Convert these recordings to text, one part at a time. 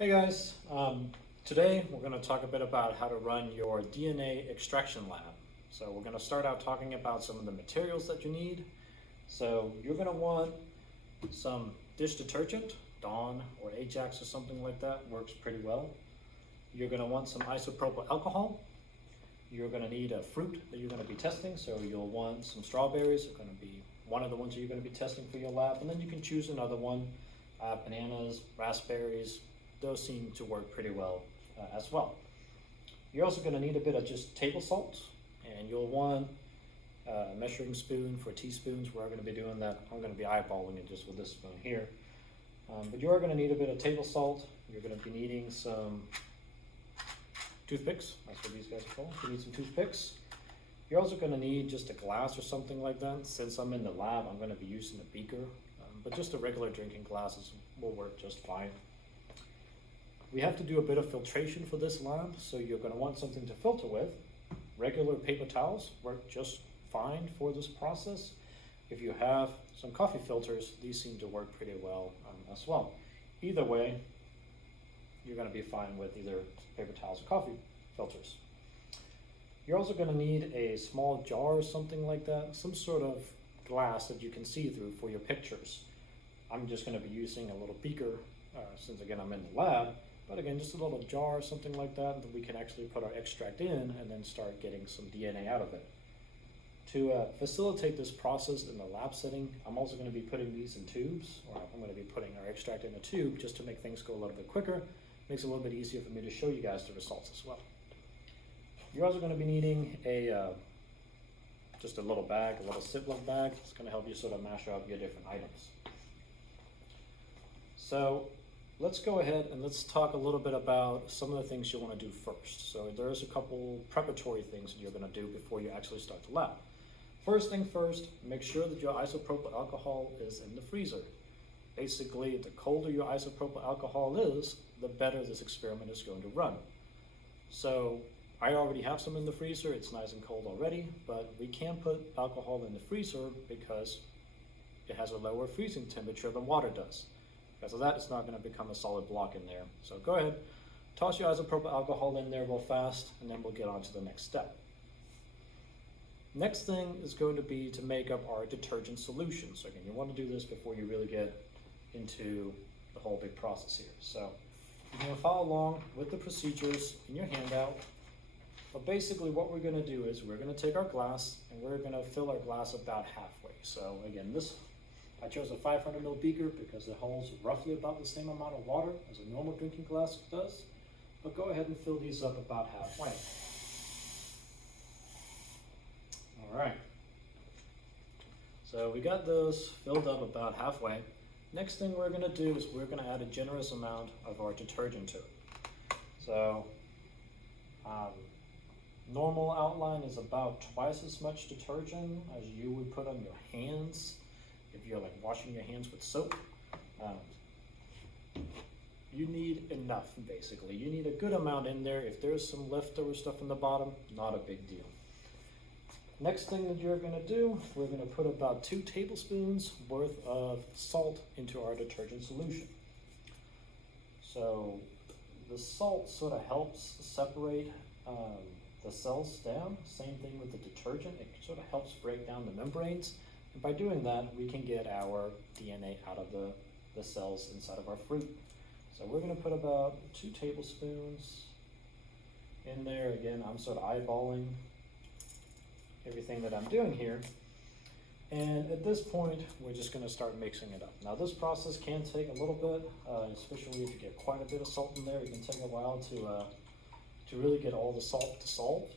Hey guys, today we're going to talk a bit about how to run your DNA extraction lab. So we're going to start out talking about some of the materials that you need. So you're going to want some dish detergent, Dawn or Ajax or something like that, works pretty well. You're going to want some isopropyl alcohol. You're going to need a fruit that you're going to be testing, so you'll want some strawberries. They're going to be one of the ones that you're going to be testing for your lab, and then you can choose another one, bananas, raspberries. Those seem to work pretty well as well. You're also going to need a bit of just table salt, and you'll want a measuring spoon for teaspoons. We're going to be doing that. I'm going to be eyeballing it just with this spoon here. But you are going to need a bit of table salt. You're going to be needing some toothpicks. That's what these guys are called. You need some toothpicks. You're also going to need just a glass or something like that. Since I'm in the lab, I'm going to be using a beaker, but just a regular drinking glasses will work just fine. We have to do a bit of filtration for this lab, so you're going to want something to filter with. Regular paper towels work just fine for this process. If you have some coffee filters, these seem to work pretty well as well. Either way, you're going to be fine with either paper towels or coffee filters. You're also going to need a small jar or something like that, some sort of glass that you can see through for your pictures. I'm just going to be using a little beaker since again I'm in the lab. But again, just a little jar or something like that we can actually put our extract in and then start getting some DNA out of it. To facilitate this process in the lab setting, I'm also going to be putting these in tubes, or I'm going to be putting our extract in a tube just to make things go a little bit quicker. Makes it a little bit easier for me to show you guys the results as well. You're also going to be needing just a little bag, a little Ziploc bag. It's going to help you sort of mash up your different items. So let's go ahead and let's talk a little bit about some of the things you want to do first. So there's a couple preparatory things that you're going to do before you actually start the lab. First thing first, make sure that your isopropyl alcohol is in the freezer. Basically, the colder your isopropyl alcohol is, the better this experiment is going to run. So I already have some in the freezer. It's nice and cold already, but we can't put alcohol in the freezer because it has a lower freezing temperature than water does. Because of that, it's not going to become a solid block in there. So go ahead, toss your isopropyl alcohol in there real fast, and then we'll get on to the next step. Next thing is going to be to make up our detergent solution. So again, you want to do this before you really get into the whole big process here. So you're going to follow along with the procedures in your handout. But basically what we're going to do is we're going to take our glass and we're going to fill our glass about halfway. So again, I chose a 500 ml beaker because it holds roughly about the same amount of water as a normal drinking glass does. But go ahead and fill these up about halfway. All right. So we got those filled up about halfway. Next thing we're going to do is we're going to add a generous amount of our detergent to it. So normal outline is about twice as much detergent as you would put on your hands if you're like washing your hands with soap. You need enough, basically. You need a good amount in there. If there's some leftover stuff in the bottom, not a big deal. Next thing that you're going to do, we're going to put about 2 tablespoons worth of salt into our detergent solution. So the salt sort of helps separate the cells down. Same thing with the detergent. It sort of helps break down the membranes. And by doing that, we can get our DNA out of the cells inside of our fruit. So we're going to put about 2 tablespoons in there. Again, I'm sort of eyeballing everything that I'm doing here. And at this point, we're just going to start mixing it up. Now this process can take a little bit, especially if you get quite a bit of salt in there. It can take a while to really get all the salt dissolved.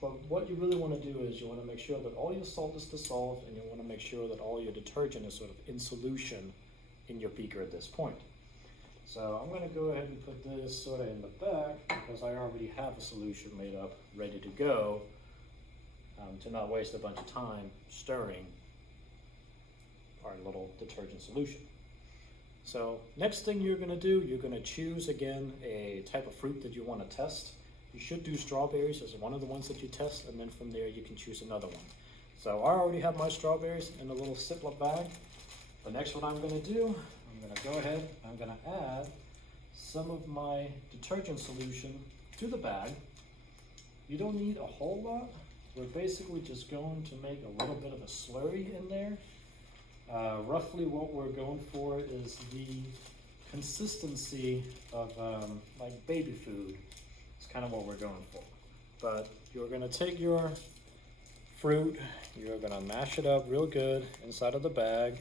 But what you really want to do is you want to make sure that all your salt is dissolved, and you want to make sure that all your detergent is sort of in solution in your beaker at this point. So I'm going to go ahead and put this sort of in the back because I already have a solution made up, ready to go, to not waste a bunch of time stirring our little detergent solution. So next thing you're going to do, you're going to choose again a type of fruit that you want to test. You should do strawberries as one of the ones that you test, and then from there you can choose another one. So I already have my strawberries in a little Ziploc bag. The next one I'm going to do, I'm going to go ahead, I'm going to add some of my detergent solution to the bag. You don't need a whole lot. We're basically just going to make a little bit of a slurry in there. Roughly what we're going for is the consistency of like baby food. It's kind of what we're going for. But you're gonna take your fruit, you're gonna mash it up real good inside of the bag.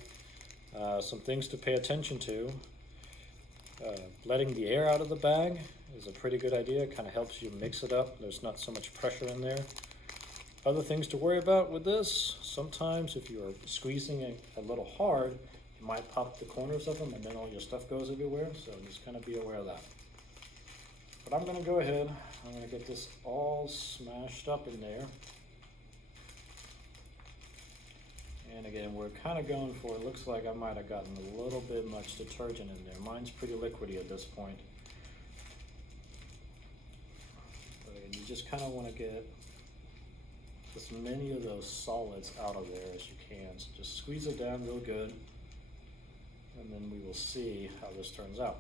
Some things to pay attention to. Letting the air out of the bag is a pretty good idea. It kind of helps you mix it up. There's not so much pressure in there. Other things to worry about with this, sometimes if you're squeezing it a little hard, you might pop the corners of them and then all your stuff goes everywhere, so just kind of be aware of that. But I'm gonna go ahead, I'm gonna get this all smashed up in there. And again, we're kind of going for, it looks like I might have gotten a little bit much detergent in there. Mine's pretty liquidy at this point. But again, you just kind of want to get as many of those solids out of there as you can. So just squeeze it down real good, and then we will see how this turns out.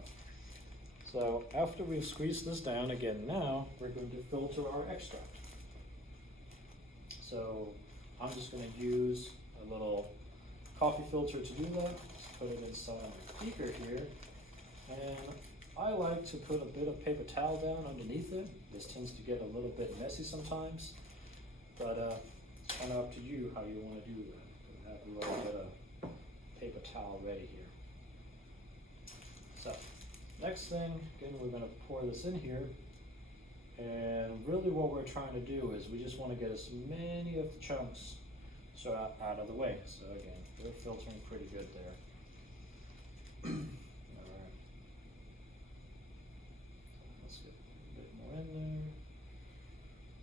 So after we've squeezed this down, again, now we're going to filter our extract. So I'm just going to use a little coffee filter to do that. Just put it inside my beaker here, and I like to put a bit of paper towel down underneath it. This tends to get a little bit messy sometimes, but it's kind of up to you how you want to do that. Have a little bit of paper towel ready here. So next thing, again, we're going to pour this in here, and really what we're trying to do is we just want to get as many of the chunks out of the way. So again, we're filtering pretty good there. Alright. Let's get a bit more in there.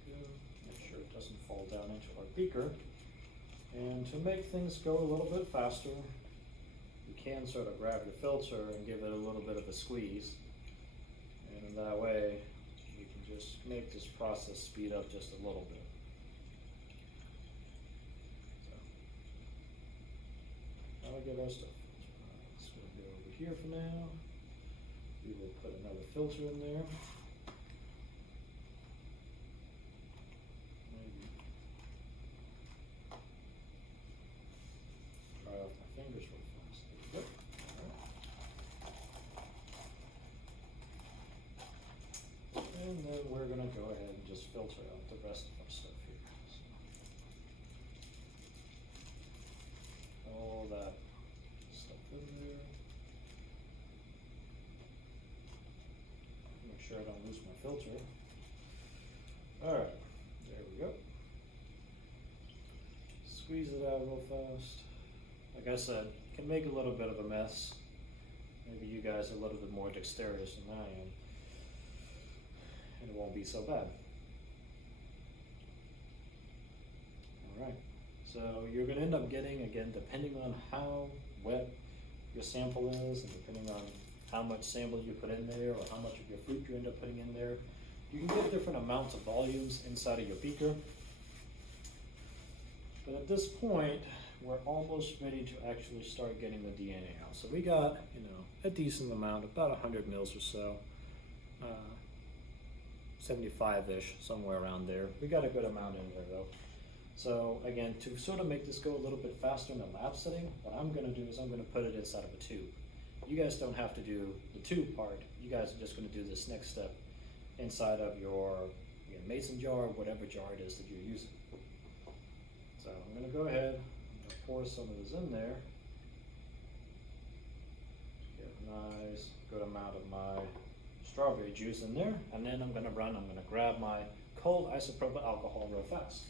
Good. Make sure it doesn't fall down into our beaker. And to make things go a little bit faster, you can sort of grab your filter and give it a little bit of a squeeze. And in that way, you can just make this process speed up just a little bit. I'll get our stuff. So we'll go over here for now. We will put another filter in there. Maybe dry off my fingers real fast. There we go. All right. And then we're gonna go ahead and just filter out the rest of our stuff here. So all that in there. Make sure I don't lose my filter. Alright, there we go. Squeeze it out real fast. Like I said, can make a little bit of a mess. Maybe you guys are a little bit more dexterous than I am, and it won't be so bad. Alright, so you're going to end up getting, again, depending on how wet your sample is, and depending on how much sample you put in there or how much of your fruit you end up putting in there, you can get different amounts of volumes inside of your beaker. But at this point, we're almost ready to actually start getting the DNA out. So we got, a decent amount, about 100 mils or so, 75-ish, somewhere around there. We got a good amount in there though. So again, to sort of make this go a little bit faster in the lab setting, what I'm going to do is I'm going to put it inside of a tube. You guys don't have to do the tube part. You guys are just going to do this next step inside of your mason jar, whatever jar it is that you're using. So I'm going to go ahead and pour some of this in there. Get a nice good amount of my strawberry juice in there, and then I'm going to grab my cold isopropyl alcohol real fast.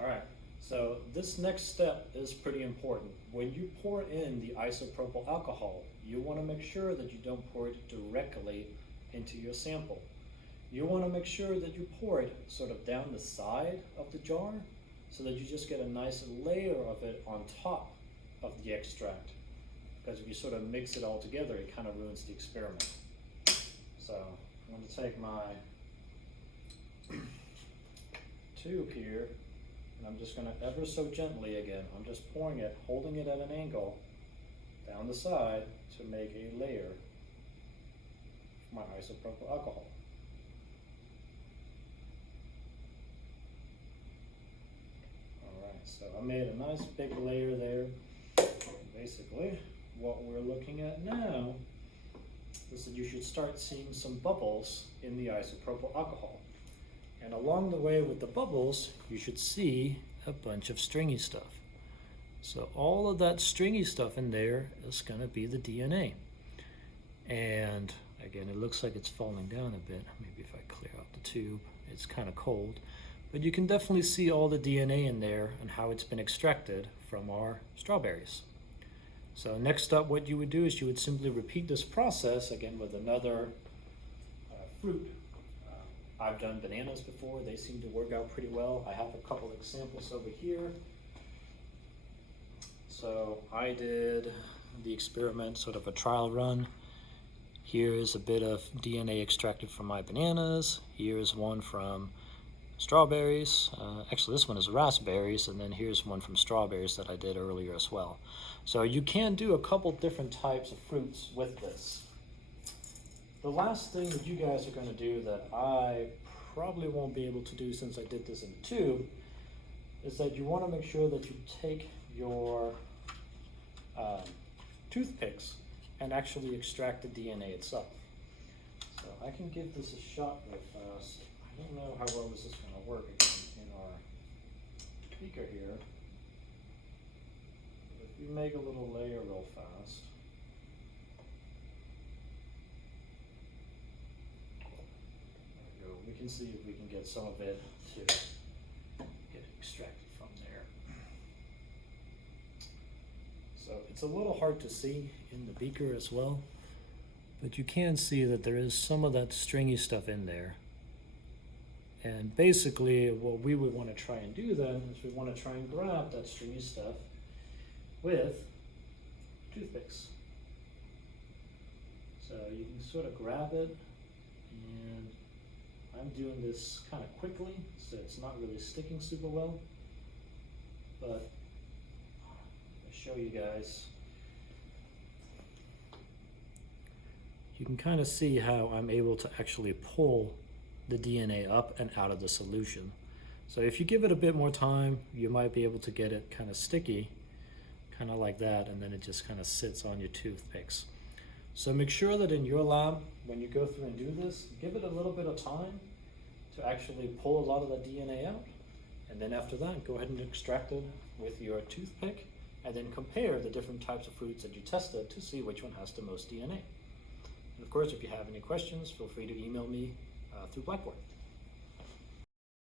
Alright, so this next step is pretty important. When you pour in the isopropyl alcohol, you want to make sure that you don't pour it directly into your sample. You want to make sure that you pour it sort of down the side of the jar so that you just get a nice layer of it on top of the extract. Because if you sort of mix it all together, it kind of ruins the experiment. So I'm going to take my tube here, and I'm just going to ever so gently, again, I'm just pouring it, holding it at an angle, down the side to make a layer for my isopropyl alcohol. Alright, so I made a nice big layer there. Basically, what we're looking at now is that you should start seeing some bubbles in the isopropyl alcohol. And along the way with the bubbles, you should see a bunch of stringy stuff. So all of that stringy stuff in there is going to be the DNA. And again, it looks like it's falling down a bit. Maybe if I clear out the tube, it's kind of cold. But you can definitely see all the DNA in there and how it's been extracted from our strawberries. So next up, what you would do is you would simply repeat this process again with another fruit. I've done bananas before. They seem to work out pretty well. I have a couple examples over here. So I did the experiment, sort of a trial run. Here's a bit of DNA extracted from my bananas. Here's one from strawberries. Actually, this one is raspberries, and then here's one from strawberries that I did earlier as well. So you can do a couple different types of fruits with this. The last thing that you guys are going to do that I probably won't be able to do since I did this in a tube is that you want to make sure that you take your toothpicks and actually extract the DNA itself. So I can give this a shot real fast. I don't know how well this is going to work again in our beaker here. If we make a little layer real fast. There we go. We can see if we can get some of it to get extracted from there. So it's a little hard to see in the beaker as well, but you can see that there is some of that stringy stuff in there. And basically what we would want to try and do then is we want to try and grab that stringy stuff with toothpicks. So you can sort of grab it, and I'm doing this kind of quickly so it's not really sticking super well, but I'll show you guys. You can kind of see how I'm able to actually pull the DNA up and out of the solution. So if you give it a bit more time, you might be able to get it kind of sticky, kind of like that, and then it just kind of sits on your toothpicks. So make sure that in your lab, when you go through and do this, give it a little bit of time to actually pull a lot of the DNA out, and then after that, go ahead and extract it with your toothpick, and then compare the different types of fruits that you tested to see which one has the most DNA. And of course, if you have any questions, feel free to email me through Whiteboard.